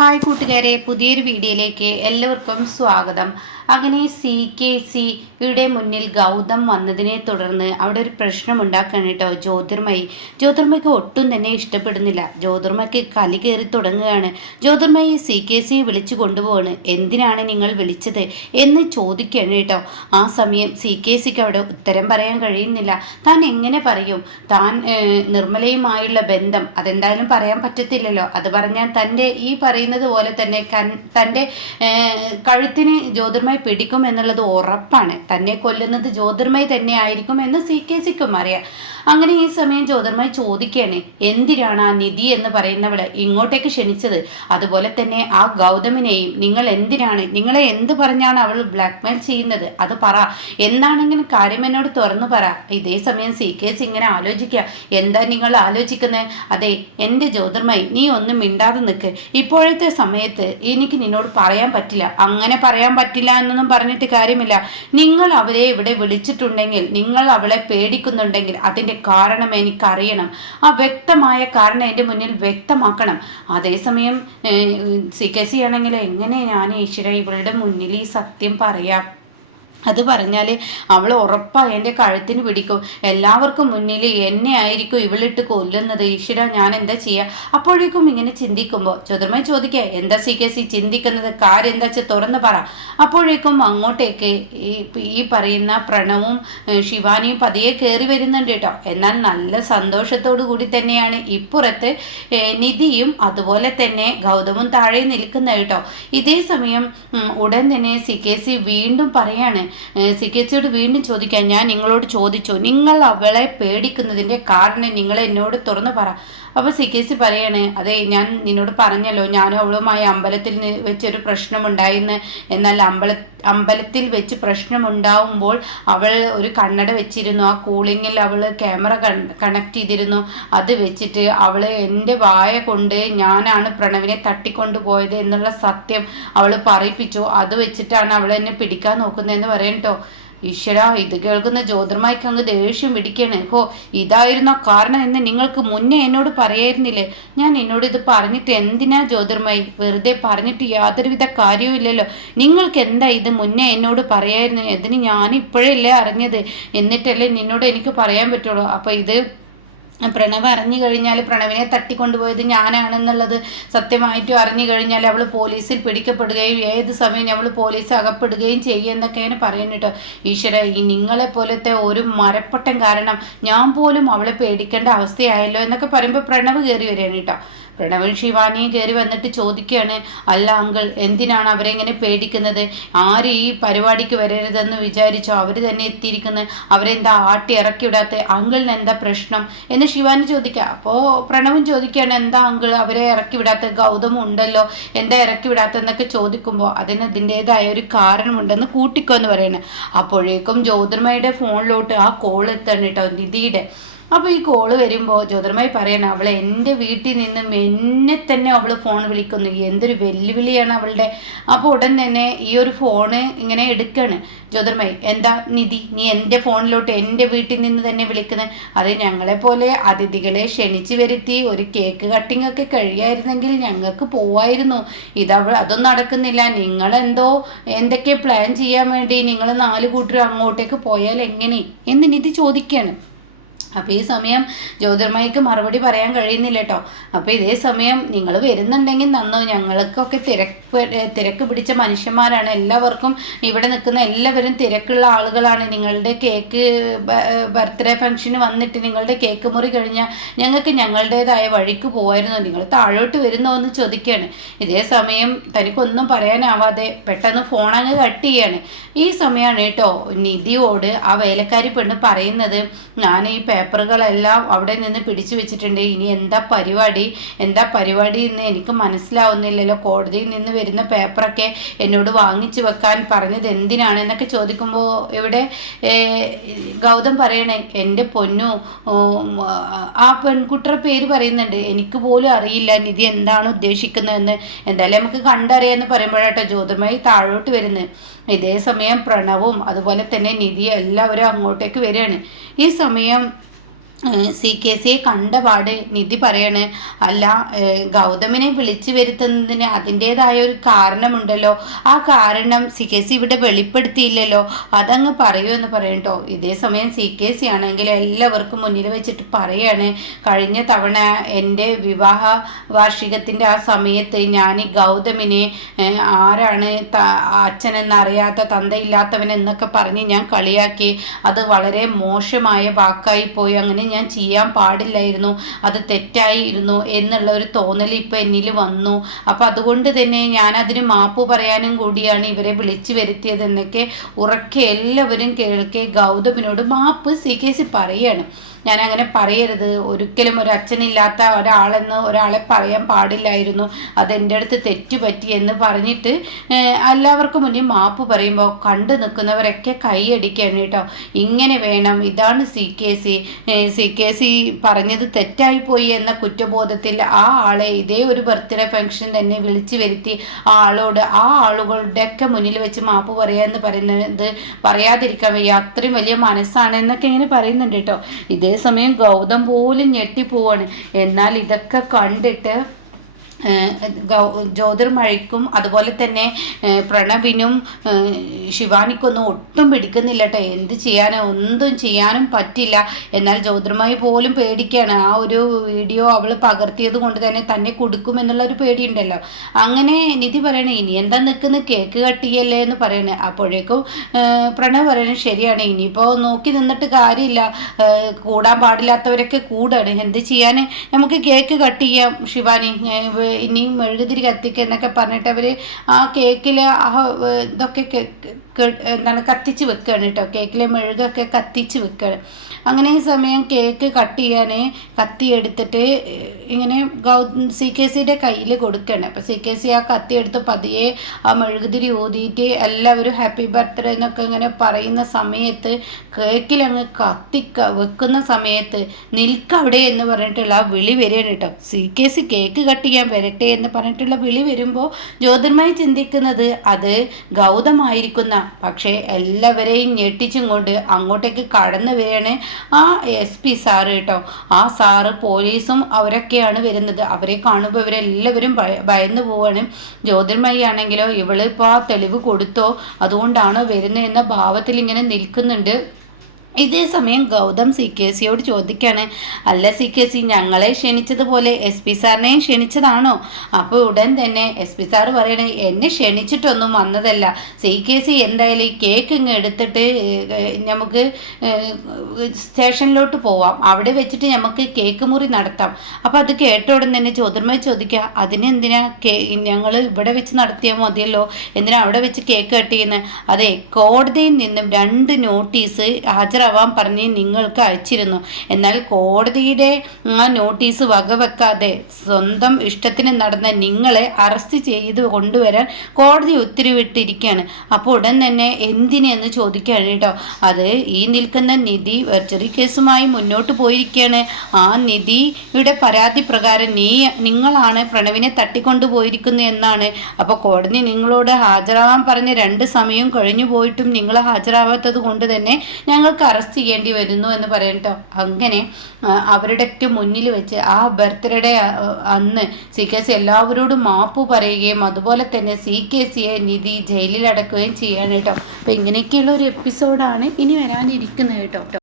Hi കൂട്ടുകാരെ, പുതിയൊരു വീഡിയോയിലേക്ക് എല്ലാവർക്കും സ്വാഗതം. അങ്ങനെ CKCയുടെ മുന്നിൽ ഗൗതം വന്നതിനെ തുടർന്ന് അവിടെ ഒരു പ്രശ്നമുണ്ടാക്കണം കേട്ടോ. ജ്യോതിർമയ്ക്ക് ഒട്ടും തന്നെ ഇഷ്ടപ്പെടുന്നില്ല. ജ്യോതിർമയ്ക്ക് കലി കയറി തുടങ്ങുകയാണ്. ജ്യോതിർമയി CKC വിളിച്ചു കൊണ്ടുപോവാണ്. എന്തിനാണ് നിങ്ങൾ വിളിച്ചത് എന്ന് ചോദിക്കുകയാണ് കേട്ടോ. ആ സമയം CKCക്ക് അവിടെ ഉത്തരം പറയാൻ കഴിയുന്നില്ല. താൻ എങ്ങനെ പറയും? താൻ നിർമ്മലയുമായുള്ള ബന്ധം അതെന്തായാലും പറയാൻ പറ്റത്തില്ലല്ലോ. അത് പറഞ്ഞാൽ തൻ്റെ ഈ പറയുന്നത് പോലെ തന്നെ തൻ്റെ കഴുത്തിന് ജ്യോതിർമയി പിടിക്കും എന്നുള്ളത് ഉറപ്പാണ്. തന്നെ കൊല്ലുന്നത് ജ്യോതിർമയി തന്നെ ആയിരിക്കും എന്ന് CKCക്കും അറിയാം. അങ്ങനെ ഈ സമയം ജ്യോതിർമയി ചോദിക്കുകയാണ്, എന്തിനാണ് ആ നിധി എന്ന് പറയുന്നവളെ ഇങ്ങോട്ടേക്ക് ക്ഷണിച്ചത്? അതുപോലെ തന്നെ ആ ഗൗതമിനെയും നിങ്ങളെ എന്ത് പറഞ്ഞാണ് അവൾ ബ്ലാക്ക്മെയിൽ ചെയ്യുന്നത്? അത് പറ. എന്താണെങ്കിലും കാര്യം എന്നോട് തുറന്നു പറ. ഇതേ സമയം CKC ഇങ്ങനെ ആലോചിക്കുക, എന്താ നിങ്ങൾ ആലോചിക്കുന്നത്? അതെ എൻ്റെ ജ്യോതിർമയി, നീ ഒന്നും മിണ്ടാതെ നിൽക്ക്. ഇപ്പോഴത്തെ സമയത്ത് എനിക്ക് നിന്നോട് പറയാൻ പറ്റില്ല. അങ്ങനെ പറയാൻ പറ്റില്ല എന്നൊന്നും പറഞ്ഞിട്ട് കാര്യമില്ല. നിങ്ങൾ അവരെ ഇവിടെ വിളിച്ചിട്ടുണ്ടെങ്കിൽ, നിങ്ങൾ അവളെ പേടിക്കുന്നുണ്ടെങ്കിൽ അതിൻ്റെ കാരണം എനിക്കറിയണം. ആ വ്യക്തമായ കാരണം എൻ്റെ മുന്നിൽ വ്യക്തമാക്കണം. അതേസമയം CKC ആണെങ്കിൽ എങ്ങനെ ഞാൻ ഈശ്വര ഇവളുടെ മുന്നിൽ ഈ സത്യം പറയാം? അത് പറഞ്ഞാൽ അവൾ ഉറപ്പാണ് എൻ്റെ കഴുത്തിന് പിടിക്കും. എല്ലാവർക്കും മുന്നിൽ എന്നെ ആയിരിക്കും ഇവളിട്ട് കൊല്ലുന്നത്. ഈശ്വര, ഞാൻ എന്താ ചെയ്യുക? അപ്പോഴേക്കും ഇങ്ങനെ ചിന്തിക്കുമ്പോൾ ജ്യോതിർമയി ചോദിക്കുക, എന്താ CKC ചിന്തിക്കുന്നത്? കാര്യം എന്താ വെച്ചാൽ തുറന്ന് പറ. അപ്പോഴേക്കും അങ്ങോട്ടേക്ക് ഈ പറയുന്ന പ്രണവും ശിവാനിയും പതിയെ കയറി വരുന്നുണ്ട് കേട്ടോ. എന്നാൽ നല്ല സന്തോഷത്തോടു കൂടി തന്നെയാണ് ഇപ്പുറത്ത് നിധിയും അതുപോലെ തന്നെ ഗൗതമും താഴെ നിൽക്കുന്നത് കേട്ടോ. ഇതേ സമയം ഉടൻ തന്നെ CKC വീണ്ടും പറയാണ്, CKCയോട് വീണ്ടും ചോദിക്കാൻ, ഞാൻ നിങ്ങളോട് ചോദിച്ചു, നിങ്ങൾ അവളെ പേടിക്കുന്നതിൻ്റെ കാരണം നിങ്ങൾ എന്നോട് തുറന്നു പറ. അപ്പോൾ CKC പറയാണ്, അതെ ഞാൻ നിന്നോട് പറഞ്ഞല്ലോ, ഞാനും അവളുമായി അമ്പലത്തിൽ വെച്ചൊരു പ്രശ്നമുണ്ടായിന്ന്. എന്നാൽ അമ്പലത്തിൽ വെച്ച് പ്രശ്നമുണ്ടാവുമ്പോൾ അവൾ ഒരു കണ്ണട വെച്ചിരുന്നു. ആ കൂളിങ്ങിൽ അവൾ ക്യാമറ കണക്ട് ചെയ്തിരുന്നു. അത് വെച്ചിട്ട് അവൾ എൻ്റെ വായ കൊണ്ട് ഞാനാണ് പ്രണവിനെ തട്ടിക്കൊണ്ടുപോയത് എന്നുള്ള സത്യം അവൾ പറയിപ്പിച്ചു. അത് വെച്ചിട്ടാണ് അവൾ എന്നെ പിടിക്കാൻ നോക്കുന്നതെന്ന് പറയട്ടോ. ഈശ്വര, ഇത് കേൾക്കുന്ന ജ്യോതിർമയ്ക്ക് അങ്ങ് ദേഷ്യം പിടിക്കാണ്. ഇതായിരുന്നോ കാരണം എന്ന് നിങ്ങൾക്ക് മുന്നേ എന്നോട് പറയായിരുന്നില്ലേ? ഞാൻ എന്നോട് ഇത് പറഞ്ഞിട്ട് എന്തിനാ ജ്യോതിർമയി? വെറുതെ പറഞ്ഞിട്ട് യാതൊരുവിധ കാര്യവും ഇല്ലല്ലോ. നിങ്ങൾക്ക് എന്താ ഇത് മുന്നേ എന്നോട് പറയായിരുന്നു? ഇതിന് ഞാൻ ഇപ്പോഴല്ലേ അറിഞ്ഞത്. എന്നിട്ടല്ലേ നിന്നോട് എനിക്ക് പറയാൻ പറ്റുള്ളൂ. അപ്പോൾ ഇത് പ്രണവ് അറിഞ്ഞു കഴിഞ്ഞാൽ, പ്രണവിനെ തട്ടിക്കൊണ്ടുപോയത് ഞാനാണെന്നുള്ളത് സത്യമായിട്ടും അറിഞ്ഞു കഴിഞ്ഞാൽ അവൾ പോലീസിൽ പിടിക്കപ്പെടുകയും ഏത് സമയം അവൾ പോലീസ് അകപ്പെടുകയും ചെയ്യുമെന്നൊക്കെയാണ് പറയുന്നത് കേട്ടോ. ഈശ്വര, ഈ നിങ്ങളെ പോലത്തെ ഒരു മരപ്പട്ടം കാരണം ഞാൻ പോലും അവളെ പേടിക്കേണ്ട അവസ്ഥയായല്ലോ എന്നൊക്കെ പറയുമ്പോൾ പ്രണവ് കയറി വരികയാണ് കേട്ടോ. പ്രണവും ശിവാനിയും കയറി വന്നിട്ട് ചോദിക്കുകയാണ്, അല്ല അങ്കിൾ, എന്തിനാണ് അവരെ ഇങ്ങനെ പേടിക്കുന്നത്? ആര് ഈ പരിപാടിക്ക് വരരുതെന്ന് വിചാരിച്ചോ? അവർ തന്നെ എത്തിയിരിക്കുന്നത്. അവരെന്താ ആട്ടി ഇറക്കി വിടാത്ത? അങ്കിളിന് എന്താ പ്രശ്നം എന്ന് ശിവാനി ചോദിക്കുക. അപ്പോൾ പ്രണവും ചോദിക്കുകയാണ്, എന്താ അങ്കിൾ അവരെ ഇറക്കി വിടാത്ത? ഗൗതമും ഉണ്ടല്ലോ, എന്താ ഇറക്കി വിടാത്തെന്നൊക്കെ ചോദിക്കുമ്പോൾ അതിന് അതിൻ്റെതായ ഒരു കാരണമുണ്ടെന്ന് കൂട്ടിക്കോ എന്ന് പറയുന്നത്. അപ്പോഴേക്കും ജ്യോതിർമയുടെ ഫോണിലോട്ട് ആ കോൾ എത്തണം കേട്ടോ, നിധിയുടെ. അപ്പോൾ ഈ കോള് വരുമ്പോൾ ജ്യോതിർമയി പറയണം, അവൾ എൻ്റെ വീട്ടിൽ നിന്നും എന്നെ തന്നെ അവൾ ഫോൺ വിളിക്കുന്നു. എന്തൊരു വെല്ലുവിളിയാണ് അവളുടെ. അപ്പോൾ ഉടൻ തന്നെ ഈ ഒരു ഫോണ് ഇങ്ങനെ എടുക്കുകയാണ് ജ്യോതിർമയി. എന്താ നിധി, നീ എൻ്റെ ഫോണിലോട്ട് എൻ്റെ വീട്ടിൽ നിന്ന് തന്നെ വിളിക്കുന്നത്? അത് ഞങ്ങളെപ്പോലെ അതിഥികളെ ക്ഷണിച്ച് വരുത്തി ഒരു കേക്ക് കട്ടിംഗ് ഒക്കെ കഴിയായിരുന്നെങ്കിൽ ഞങ്ങൾക്ക് പോവായിരുന്നു. അതൊന്നും നടക്കുന്നില്ല. എന്തൊക്കെ പ്ലാൻ ചെയ്യാൻ വേണ്ടി നിങ്ങൾ 4 കൂട്ടരും അങ്ങോട്ടേക്ക് പോയാൽ എങ്ങനെ എന്ന് നിധി ചോദിക്കുകയാണ്. അപ്പോൾ ഈ സമയം ജ്യോതിർമയ്ക്ക് മറുപടി പറയാൻ കഴിയുന്നില്ല കേട്ടോ. അപ്പോൾ ഇതേ സമയം നിങ്ങൾ വരുന്നുണ്ടെങ്കിൽ നന്നോ, ഞങ്ങൾക്കൊക്കെ തിരക്ക് പിടിച്ച മനുഷ്യന്മാരാണ്. എല്ലാവർക്കും ഇവിടെ നിൽക്കുന്ന എല്ലാവരും തിരക്കുള്ള ആളുകളാണ്. നിങ്ങളുടെ കേക്ക് ബർത്ത്ഡേ ഫംഗ്ഷന് വന്നിട്ട് നിങ്ങളുടെ കേക്ക് മുറി കഴിഞ്ഞാൽ ഞങ്ങൾക്ക് ഞങ്ങളുടേതായ വഴിക്ക് പോകായിരുന്നു. നിങ്ങൾ താഴോട്ട് വരുന്നോ എന്ന് ചോദിക്കുകയാണ്. ഇതേ സമയം തനിക്കൊന്നും പറയാനാവാതെ പെട്ടെന്ന് ഫോൺ അങ്ങ് കട്ട് ചെയ്യാണ്. ഈ സമയമാണ് കേട്ടോ നിധിയോട് ആ വേലക്കാരി പെണ്ണ് പറയുന്നത്, ഞാൻ ഈ പേപ്പറുകളെല്ലാം അവിടെ നിന്ന് പിടിച്ചു വെച്ചിട്ടുണ്ട്. ഇനി എന്താ പരിപാടി എന്ന് എനിക്ക് മനസ്സിലാവുന്നില്ലല്ലോ. കോടതിയിൽ നിന്ന് വരുന്ന പേപ്പറൊക്കെ എന്നോട് വാങ്ങിച്ചു വെക്കാൻ പറഞ്ഞത് എന്തിനാണ് എന്നൊക്കെ ചോദിക്കുമ്പോൾ ഇവിടെ ഗൗതം പറയണേ, എൻ്റെ പൊന്നു, ആ പെൺകുട്ടിയുടെ പേര് പറയുന്നുണ്ട്. എനിക്ക് പോലും അറിയില്ല നിധി എന്താണ് ഉദ്ദേശിക്കുന്നതെന്ന്. എന്തായാലും നമുക്ക് കണ്ടറിയാമെന്ന് പറയുമ്പോഴാട്ടോ ജ്യോതിർമയി താഴോട്ട് വരുന്നത്. ഇതേ സമയം പ്രണവും അതുപോലെ തന്നെ നിധി എല്ലാവരും അങ്ങോട്ടേക്ക് വരികയാണ്. ഈ സമയം CKCയെ കണ്ടപാട് നിധി പറയാണ്, അല്ല ഗൗതമിനെ വിളിച്ചു വരുത്തുന്നതിന് അതിൻ്റെതായ ഒരു കാരണമുണ്ടല്ലോ, ആ കാരണം CKC ഇവിടെ വെളിപ്പെടുത്തിയില്ലല്ലോ, അതങ്ങ് പറയൂ എന്ന് പറയട്ടോ. ഇതേ സമയം CKC ആണെങ്കിൽ എല്ലാവർക്കും മുന്നിൽ വെച്ചിട്ട് പറയാണ്, കഴിഞ്ഞ തവണ എൻ്റെ വിവാഹ വാർഷികത്തിൻ്റെ ആ സമയത്ത് ഞാൻ ഈ ഗൗതമിനെ ആരാണ് അച്ഛനെന്നറിയാത്ത തന്തയില്ലാത്തവൻ എന്നൊക്കെ പറഞ്ഞ് ഞാൻ കളിയാക്കി. അത് വളരെ മോശമായ വാക്കായി പോയി. അങ്ങനെ ഞാൻ ചെയ്യാൻ പാടില്ലായിരുന്നു, അത് തെറ്റായിരുന്നു എന്നുള്ള ഒരു തോന്നൽ ഇപ്പം എന്നിൽ വന്നു. അപ്പം അതുകൊണ്ട് തന്നെ ഞാൻ അതിന് മാപ്പ് പറയാനും കൂടിയാണ് ഇവരെ വിളിച്ചു വരുത്തിയത് എന്നൊക്കെ ഉറക്കെ എല്ലാവരും കേൾക്കെ ഗൗതമിനോട് മാപ്പ് CKC പറയാണ്. ഞാൻ അങ്ങനെ പറയരുത്, ഒരിക്കലും ഒരു അച്ഛനില്ലാത്ത ഒരാളെ പറയാൻ പാടില്ലായിരുന്നു, അതെൻ്റെ അടുത്ത് തെറ്റുപറ്റി എന്ന് പറഞ്ഞിട്ട് എല്ലാവർക്കും മുന്നിൽ മാപ്പ് പറയുമ്പോൾ കണ്ടു നിൽക്കുന്നവരൊക്കെ കൈയടിക്കുകയാണ് കേട്ടോ. ഇങ്ങനെ വേണം, ഇതാണ് CKC പറഞ്ഞത് തെറ്റായിപ്പോയി എന്ന കുറ്റബോധത്തിൽ ആ ആളെ ഇതേ ഒരു ബർത്ത്ഡേ ഫംഗ്ഷൻ തന്നെ വിളിച്ചു വരുത്തി ആ ആളുകളുടെയൊക്കെ മുന്നിൽ വെച്ച് മാപ്പ് പറയുക എന്ന് പറയുന്നത് പറയാതിരിക്കാൻ വയ്യ, അത്രയും വലിയ മനസ്സാണ് എന്നൊക്കെ ഇങ്ങനെ പറയുന്നുണ്ട് കേട്ടോ. ഇതേ സമയം ഗൗതം പോലും ഞെട്ടിപ്പോവാണ്. എന്നാൽ ഇതൊക്കെ കണ്ടിട്ട് ജ്യോതിർമഴിക്കും അതുപോലെ തന്നെ പ്രണവിനും ശിവാനിക്കൊന്നും ഒട്ടും പിടിക്കുന്നില്ല കേട്ടോ. എന്ത് ചെയ്യാനോ ഒന്നും ചെയ്യാനും പറ്റില്ല. എന്നാൽ ജ്യോതിർമയി പോലും പേടിക്കുകയാണ്. ആ ഒരു വീഡിയോ അവൾ പകർത്തിയത് കൊണ്ട് തന്നെ കൊടുക്കുമെന്നുള്ള ഒരു പേടിയുണ്ടല്ലോ. അങ്ങനെ നിധി പറയണേ, ഇനി എന്താ നിൽക്കുന്ന, കേക്ക് കട്ടിയല്ലേ എന്ന് പറയണേ. അപ്പോഴേക്കും പ്രണവ് പറയണേ, ശരിയാണ്, ഇനിയിപ്പോൾ നോക്കി നിന്നിട്ട് കാര്യമില്ല, കൂടാൻ പാടില്ലാത്തവരൊക്കെ കൂടാണ്, എന്ത് ചെയ്യാൻ, നമുക്ക് കേക്ക് കട്ട് ചെയ്യാം ശിവാനി, ഇനിയും മെഴുകുതിരി കത്തിക്കുക എന്നൊക്കെ പറഞ്ഞിട്ട് അവർ ആ കേക്കിൽ ഇതൊക്കെ എന്താണ് കത്തിച്ച് വെക്കുകയാണ് കേട്ടോ. കേക്കിലെ മെഴുകൊക്കെ കത്തിച്ച് വെക്കുകയാണ്. അങ്ങനെ ഈ സമയം കേക്ക് കട്ട് ചെയ്യാൻ കത്തി എടുത്തിട്ട് ഇങ്ങനെ CKCയുടെ കയ്യിൽ കൊടുക്കുകയാണ്. അപ്പോൾ CKC ആ കത്തി എടുത്ത് പതിയെ ആ മെഴുകുതിരി ഊതിയിട്ട് എല്ലാവരും ഹാപ്പി ബർത്ത്ഡേ എന്നൊക്കെ ഇങ്ങനെ പറയുന്ന സമയത്ത് കേക്കിലങ്ങ് വെക്കുന്ന സമയത്ത് നിൽക്കവിടെ എന്ന് പറഞ്ഞിട്ടുള്ള ആ വിളി വരികയാണ് കേട്ടോ. CKC കേക്ക് കട്ട് ചെയ്യാൻ വരട്ടെ എന്ന് പറഞ്ഞിട്ടുള്ള വിളി വരുമ്പോൾ ജ്യോതിർമയി ചിന്തിക്കുന്നത് അത് ഗൗതമായിരിക്കുന്ന, പക്ഷേ എല്ലാവരെയും ഞെട്ടിച്ചും കൊണ്ട് അങ്ങോട്ടേക്ക് കടന്നു വരികയാണ് ആ SP സാറ് കേട്ടോ. ആ സാറ് പോലീസും അവരൊക്കെയാണ് വരുന്നത്. അവരെ കാണുമ്പോൾ ഇവരെല്ലാവരും ഭയന്നു പോവാണ്. ജ്യോതിർമയി ആണെങ്കിലോ ഇവളിപ്പോൾ ആ തെളിവ് കൊടുത്തോ അതുകൊണ്ടാണോ വരുന്നത് എന്ന ഭാവത്തിൽ ഇങ്ങനെ നിൽക്കുന്നുണ്ട്. ഇതേ സമയം ഗൗതം CKCയോട് ചോദിക്കുകയാണ്, അല്ല CKC, ഞങ്ങളെ ക്ഷണിച്ചതുപോലെ SP സാറിനെയും ക്ഷണിച്ചതാണോ? അപ്പോൾ ഉടൻ തന്നെ SP സാറ് പറയണേ, എന്നെ ക്ഷണിച്ചിട്ടൊന്നും വന്നതല്ല CKC, എന്തായാലും ഈ കേക്ക് ഇങ്ങ് എടുത്തിട്ട് നമുക്ക് സ്റ്റേഷനിലോട്ട് പോവാം, അവിടെ വെച്ചിട്ട് നമുക്ക് കേക്ക് മുറി നടത്താം. അപ്പോൾ അത് കേട്ട ഉടൻ തന്നെ ജ്യോതിർമയി ചോദിക്കുക, അതിനെന്തിനാ ഞങ്ങൾ ഇവിടെ വെച്ച് നടത്തിയാൽ മതിയല്ലോ, എന്തിനാ അവിടെ വെച്ച് കേക്ക് കട്ട് ചെയ്യുന്നത്? അതെ, കോടതിയിൽ നിന്നും 2 നോട്ടീസ് ഹാജരാവാൻ പറഞ്ഞ് നിങ്ങൾക്ക് അയച്ചിരുന്നു. എന്നാൽ കോടതിയുടെ ആ നോട്ടീസ് വകവെക്കാതെ സ്വന്തം ഇഷ്ടത്തിന് നടന്ന നിങ്ങളെ അറസ്റ്റ് ചെയ്ത് കൊണ്ടുവരാൻ കോടതി ഉത്തരവിട്ടിരിക്കുകയാണ്. അപ്പോൾ ഉടൻ തന്നെ എന്തിനെന്ന് ചോദിക്കുകയാണ് കേട്ടോ. അത് ഈ നിൽക്കുന്ന നിധി വെർച്ചറി കേസുമായി മുന്നോട്ട് പോയിരിക്കുകയാണ്. ആ നിധിയുടെ പരാതി പ്രകാരം നിങ്ങളാണ് പ്രണവിനെ തട്ടിക്കൊണ്ടുപോയിരിക്കുന്നു എന്നാണ്. അപ്പോൾ കോടതി നിങ്ങളോട് ഹാജരാവാൻ പറഞ്ഞ് 2 സമയം കഴിഞ്ഞു പോയിട്ടും നിങ്ങൾ ഹാജരാവാത്തത് കൊണ്ട് തന്നെ ഞങ്ങൾക്ക് അറസ്റ്റ് ചെയ്യേണ്ടി വരുന്നു എന്ന് പറയട്ടോ. അങ്ങനെ അവരുടെയൊക്കെ മുന്നിൽ വെച്ച് ആ ബർത്ത്ഡേ അന്ന് CKC എല്ലാവരോടും മാപ്പ് പറയുകയും അതുപോലെ തന്നെ CKCയെ നിധി ജയിലിൽ അടക്കുകയും ചെയ്യാണ് കേട്ടോ. അപ്പോൾ ഇങ്ങനെയൊക്കെയുള്ള ഒരു എപ്പിസോഡാണ് ഇനി വരാനിരിക്കുന്നത് കേട്ടോ.